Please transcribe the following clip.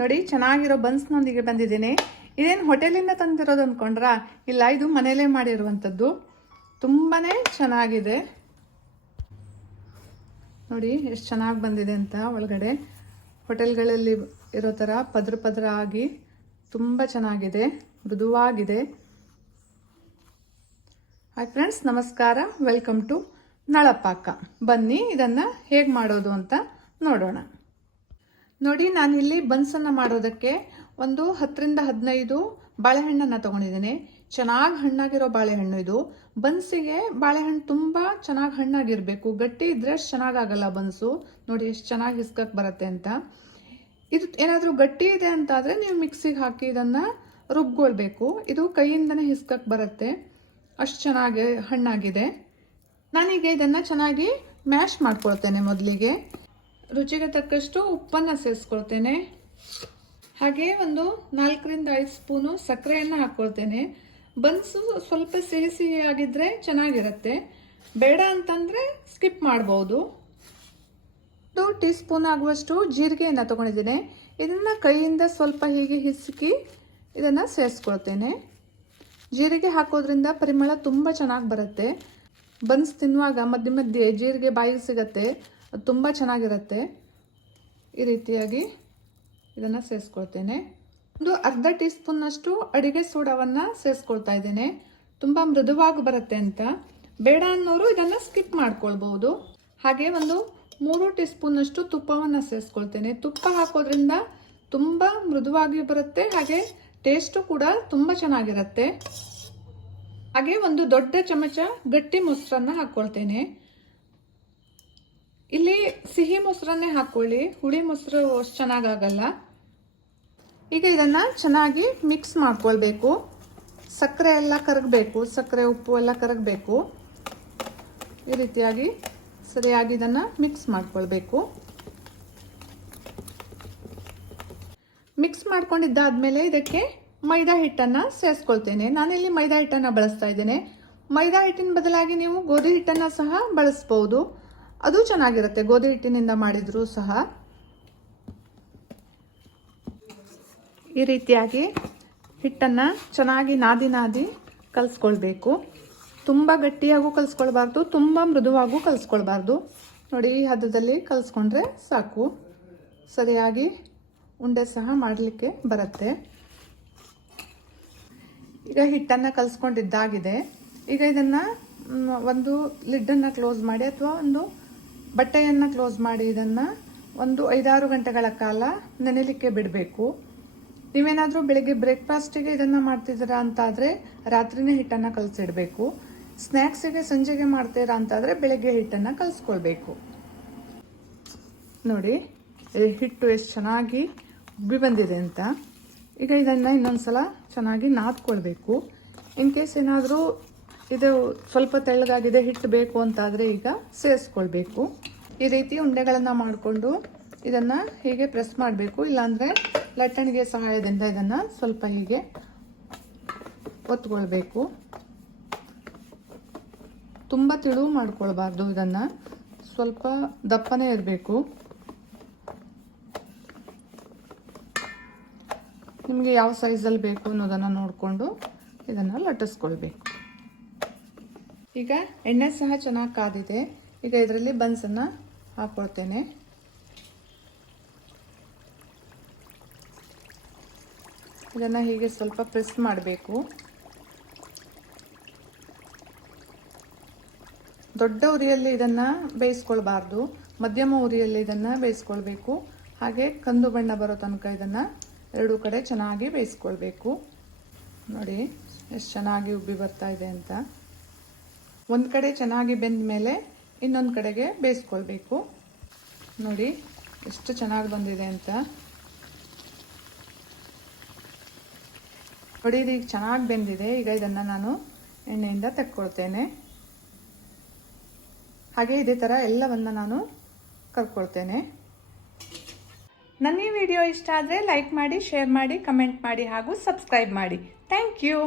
ನೋಡಿ ಚೆನ್ನಾಗಿರೋ ಬನ್ಸ್ನೊಂದಿಗೆ ಬಂದಿದ್ದೀನಿ. ಇದೇನು ಹೋಟೆಲಿಂದ ತಂದಿರೋದು ಅಂದ್ಕೊಂಡ್ರಾ? ಇಲ್ಲ, ಇದು ಮನೆಯಲ್ಲೇ ಮಾಡಿರುವಂಥದ್ದು. ತುಂಬಾ ಚೆನ್ನಾಗಿದೆ ನೋಡಿ, ಎಷ್ಟು ಚೆನ್ನಾಗಿ ಬಂದಿದೆ ಅಂತ. ಒಳಗಡೆ ಹೋಟೆಲ್ಗಳಲ್ಲಿ ಇರೋ ಥರ ಪದ್ರ ಪದ್ರ ಆಗಿ ತುಂಬ ಚೆನ್ನಾಗಿದೆ, ಮೃದುವಾಗಿದೆ. ಹಾಯ್ ಫ್ರೆಂಡ್ಸ್, ನಮಸ್ಕಾರ. ವೆಲ್ಕಮ್ ಟು ನಳಪಾಕ. ಬನ್ನಿ ಇದನ್ನು ಹೇಗೆ ಮಾಡೋದು ಅಂತ ನೋಡೋಣ. ನೋಡಿ, ನಾನಿಲ್ಲಿ ಬನ್ಸನ್ನು ಮಾಡೋದಕ್ಕೆ ಒಂದು 10ರಿಂದ 15 ಬಾಳೆಹಣ್ಣನ್ನು ತೊಗೊಂಡಿದ್ದೀನಿ. ಚೆನ್ನಾಗಿ ಹಣ್ಣಾಗಿರೋ ಬಾಳೆಹಣ್ಣು ಇದು. ಬನ್ಸಿಗೆ ಬಾಳೆಹಣ್ಣು ತುಂಬ ಚೆನ್ನಾಗಿ ಹಣ್ಣಾಗಿರಬೇಕು, ಗಟ್ಟಿ ಇದ್ರೆ ಅಷ್ಟು ಚೆನ್ನಾಗಾಗಲ್ಲ ಬನ್ಸು. ನೋಡಿ ಎಷ್ಟು ಚೆನ್ನಾಗಿ ಹಿಸ್ಕಕ್ಕೆ ಬರುತ್ತೆ ಅಂತ. ಇದು ಏನಾದರೂ ಗಟ್ಟಿ ಇದೆ ಅಂತಾದರೆ ನೀವು ಮಿಕ್ಸಿಗೆ ಹಾಕಿ ಇದನ್ನು ರುಬ್ಕೊಳ್ಬೇಕು. ಇದು ಕೈಯಿಂದನೇ ಹಿಸ್ಕಕ್ಕೆ ಬರುತ್ತೆ, ಅಷ್ಟು ಚೆನ್ನಾಗಿ ಹಣ್ಣಾಗಿದೆ. ನಾನೀಗ ಇದನ್ನು ಚೆನ್ನಾಗಿ ಮ್ಯಾಶ್ ಮಾಡ್ಕೊಳ್ತೇನೆ. ಮೊದಲಿಗೆ ರುಚಿಗೆ ತಕ್ಕಷ್ಟು ಉಪ್ಪನ್ನು ಸೇರಿಸ್ಕೊಳ್ತೇನೆ. ಹಾಗೆ ಒಂದು 4ರಿಂದ 5 ಸ್ಪೂನು ಸಕ್ಕರೆಯನ್ನು ಹಾಕ್ಕೊಳ್ತೇನೆ. ಬನ್ಸು ಸ್ವಲ್ಪ ಸಿಹಿ ಸಿಹಿಯಾಗಿದ್ದರೆ ಚೆನ್ನಾಗಿರುತ್ತೆ, ಬೇಡ ಅಂತಂದರೆ ಸ್ಕಿಪ್ ಮಾಡ್ಬೋದು. 2 ಟೀ ಸ್ಪೂನ್ ಆಗುವಷ್ಟು ಜೀರಿಗೆಯನ್ನು ತೊಗೊಂಡಿದ್ದೇನೆ. ಇದನ್ನು ಕೈಯಿಂದ ಸ್ವಲ್ಪ ಹೀಗೆ ಹಿಸುಕಿ ಇದನ್ನು ಸೇರಿಸ್ಕೊಳ್ತೇನೆ. ಜೀರಿಗೆ ಹಾಕೋದ್ರಿಂದ ಪರಿಮಳ ತುಂಬ ಚೆನ್ನಾಗಿ ಬರುತ್ತೆ. ಬನ್ಸ್ ತಿನ್ನುವಾಗ ಮಧ್ಯೆ ಮಧ್ಯೆ ಜೀರಿಗೆ ಬಾಯಿಗೆ ಸಿಗತ್ತೆ, ಅದು ತುಂಬ ಚೆನ್ನಾಗಿರುತ್ತೆ. ಈ ರೀತಿಯಾಗಿ ಇದನ್ನು ಸೇರಿಸ್ಕೊಳ್ತೇನೆ. ಒಂದು ಅರ್ಧ ಟೀ ಸ್ಪೂನ್ನಷ್ಟು ಅಡಿಗೆ ಸೋಡಾವನ್ನು ಸೇರಿಸ್ಕೊಳ್ತಾ ಇದ್ದೇನೆ, ತುಂಬ ಮೃದುವಾಗಿ ಬರುತ್ತೆ ಅಂತ. ಬೇಡ ಅನ್ನೋರು ಇದನ್ನು ಸ್ಕಿಪ್ ಮಾಡ್ಕೊಳ್ಬೋದು. ಹಾಗೆ ಒಂದು 3 ಟೀ ಸ್ಪೂನ್ನಷ್ಟು ತುಪ್ಪವನ್ನು ಸೇರಿಸ್ಕೊಳ್ತೇನೆ. ತುಪ್ಪ ಹಾಕೋದ್ರಿಂದ ತುಂಬ ಮೃದುವಾಗಿ ಬರುತ್ತೆ, ಹಾಗೆ ಟೇಸ್ಟು ಕೂಡ ತುಂಬ ಚೆನ್ನಾಗಿರುತ್ತೆ. ಹಾಗೆ ಒಂದು ದೊಡ್ಡ ಚಮಚ ಗಟ್ಟಿ ಮೊಸರನ್ನು ಹಾಕ್ಕೊಳ್ತೇನೆ. ಇಲ್ಲಿ ಸಿಹಿ ಮೊಸರನ್ನೇ ಹಾಕ್ಕೊಳ್ಳಿ, ಹುಳಿ ಮೊಸರು ಅಷ್ಟು ಚೆನ್ನಾಗಾಗಲ್ಲ. ಈಗ ಇದನ್ನು ಚೆನ್ನಾಗಿ ಮಿಕ್ಸ್ ಮಾಡ್ಕೊಳ್ಬೇಕು. ಸಕ್ಕರೆ ಎಲ್ಲ ಕರಗಬೇಕು, ಸಕ್ಕರೆ ಉಪ್ಪು ಎಲ್ಲ ಕರಗಬೇಕು. ಈ ರೀತಿಯಾಗಿ ಸರಿಯಾಗಿ ಇದನ್ನು ಮಿಕ್ಸ್ ಮಾಡ್ಕೊಳ್ಬೇಕು. ಮಿಕ್ಸ್ ಮಾಡ್ಕೊಂಡಿದ್ದಾದಮೇಲೆ ಇದಕ್ಕೆ ಮೈದಾ ಹಿಟ್ಟನ್ನು ಸೇರಿಸ್ಕೊಳ್ತೇನೆ. ನಾನಿಲ್ಲಿ ಮೈದಾ ಹಿಟ್ಟನ್ನು ಬಳಸ್ತಾ ಇದ್ದೇನೆ. ಮೈದಾ ಹಿಟ್ಟಿನ ಬದಲಾಗಿ ನೀವು ಗೋಧಿ ಹಿಟ್ಟನ್ನು ಸಹ ಬಳಸ್ಬೋದು, ಅದು ಚೆನ್ನಾಗಿರುತ್ತೆ. ಗೋಧಿ ಹಿಟ್ಟಿನಿಂದ ಮಾಡಿದರೂ ಸಹ ಈ ರೀತಿಯಾಗಿ ಹಿಟ್ಟನ್ನು ಚೆನ್ನಾಗಿ ನಾದಿ ಕಲಿಸ್ಕೊಳ್ಬೇಕು. ತುಂಬ ಗಟ್ಟಿಯಾಗೂ ಕಲಿಸ್ಕೊಳ್ಬಾರ್ದು, ತುಂಬ ಮೃದುವಾಗೂ ಕಲಿಸ್ಕೊಳ್ಬಾರ್ದು. ನೋಡಿ, ಈ ಹದದಲ್ಲಿ ಕಲಿಸ್ಕೊಂಡ್ರೆ ಸಾಕು. ಸರಿಯಾಗಿ ಉಂಡೆ ಸಹ ಮಾಡಲಿಕ್ಕೆ ಬರುತ್ತೆ. ಈಗ ಹಿಟ್ಟನ್ನು ಕಲಿಸ್ಕೊಂಡಿದ್ದಾಗಿದೆ. ಈಗ ಇದನ್ನು ಒಂದು ಲಿಡ್ಡನ್ನು ಕ್ಲೋಸ್ ಮಾಡಿ ಅಥವಾ ಒಂದು ಬಟ್ಟೆಯನ್ನು ಕ್ಲೋಸ್ ಮಾಡಿ ಇದನ್ನು ಒಂದು 5-6 ಗಂಟೆಗಳ ಕಾಲ ನೆನೆಯಲಿಕ್ಕೆ ಬಿಡಬೇಕು. ನೀವೇನಾದರೂ ಬೆಳಗ್ಗೆ ಬ್ರೇಕ್ಫಾಸ್ಟಿಗೆ ಇದನ್ನು ಮಾಡ್ತಿದ್ದೀರಾ ಅಂತಾದರೆ ರಾತ್ರಿನೇ ಹಿಟ್ಟನ್ನು ಕಲಸಿಡಬೇಕು. ಸ್ನ್ಯಾಕ್ಸಿಗೆ ಸಂಜೆಗೆ ಮಾಡ್ತೀರಾ ಅಂತಾದರೆ ಬೆಳಗ್ಗೆ ಹಿಟ್ಟನ್ನು ಕಲಿಸ್ಕೊಳ್ಬೇಕು. ನೋಡಿ ಹಿಟ್ಟು ಎಷ್ಟು ಚೆನ್ನಾಗಿ ಉಬ್ಬಿ ಬಂದಿದೆ ಅಂತ. ಈಗ ಇದನ್ನು ಇನ್ನೊಂದು ಸಲ ಚೆನ್ನಾಗಿ ನಾದ್ಕೊಳ್ಬೇಕು. ಇನ್ ಕೇಸ್ ಏನಾದರೂ ಇದು ಸ್ವಲ್ಪ ತೆಳ್ಳಗಾಗಿದೆ, ಹಿಟ್ಟು ಬೇಕು ಅಂತಾದರೆ ಈಗ ಸೇರಿಸ್ಕೊಳ್ಬೇಕು. ಈ ರೀತಿ ಉಂಡೆಗಳನ್ನು ಮಾಡಿಕೊಂಡು ಇದನ್ನು ಹೀಗೆ ಪ್ರೆಸ್ ಮಾಡಬೇಕು. ಇಲ್ಲಾಂದರೆ ಲಟ್ಟಣಿಗೆ ಸಹಾಯದಿಂದ ಇದನ್ನು ಸ್ವಲ್ಪ ಹೀಗೆ ಒತ್ಕೊಳ್ಬೇಕು. ತುಂಬ ತಿಳು ಮಾಡ್ಕೊಳ್ಬಾರ್ದು, ಇದನ್ನು ಸ್ವಲ್ಪ ದಪ್ಪನೇ ಇರಬೇಕು. ನಿಮಗೆ ಯಾವ ಸೈಜಲ್ಲಿ ಬೇಕು ಅನ್ನೋದನ್ನು ನೋಡಿಕೊಂಡು ಇದನ್ನು ಲಟ್ಟಿಸ್ಕೊಳ್ಬೇಕು. ಈಗ ಎಣ್ಣೆ ಸಹ ಚೆನ್ನಾಗಿ ಕಾದಿದೆ. ಈಗ ಇದರಲ್ಲಿ ಬನ್ಸನ್ನು ಹಾಕ್ಕೊಳ್ತೇನೆ. ಇದನ್ನು ಹೀಗೆ ಸ್ವಲ್ಪ ಪ್ರೆಸ್ ಮಾಡಬೇಕು. ದೊಡ್ಡ ಉರಿಯಲ್ಲಿ ಇದನ್ನು ಬೇಯಿಸ್ಕೊಳ್ಬಾರ್ದು, ಮಧ್ಯಮ ಉರಿಯಲ್ಲಿ ಇದನ್ನು ಬೇಯಿಸ್ಕೊಳ್ಬೇಕು. ಹಾಗೆ ಕಂದು ಬಣ್ಣ ಬರೋ ತನಕ ಇದನ್ನು 2 ಕಡೆ ಚೆನ್ನಾಗಿ ಬೇಯಿಸ್ಕೊಳ್ಬೇಕು. ನೋಡಿ ಎಷ್ಟು ಚೆನ್ನಾಗಿ ಉಬ್ಬಿ ಬರ್ತಾ ಇದೆ ಅಂತ. ಒಂದು ಕಡೆ ಚೆನ್ನಾಗಿ ಬೆಂದ ಮೇಲೆ ಇನ್ನೊಂದು ಕಡೆಗೆ ಬೇಯಿಸ್ಕೊಳ್ಬೇಕು. ನೋಡಿ ಎಷ್ಟು ಚೆನ್ನಾಗಿ ಬಂದಿದೆ ಅಂತ. ನೋಡಿ ಇದು ಈಗ ಚೆನ್ನಾಗಿ ಬೆಂದಿದೆ. ಈಗ ಇದನ್ನು ನಾನು ಎಣ್ಣೆಯಿಂದ ತೆಕ್ಕೊಳ್ತೇನೆ. ಹಾಗೆ ಇದೇ ಥರ ಎಲ್ಲವನ್ನು ನಾನು ಕರ್ಕೊಳ್ತೇನೆ. ನನ್ನ ಈ ವಿಡಿಯೋ ಇಷ್ಟ ಆದರೆ ಲೈಕ್ ಮಾಡಿ, ಶೇರ್ ಮಾಡಿ, ಕಮೆಂಟ್ ಮಾಡಿ ಹಾಗೂ ಸಬ್ಸ್ಕ್ರೈಬ್ ಮಾಡಿ. Thank you.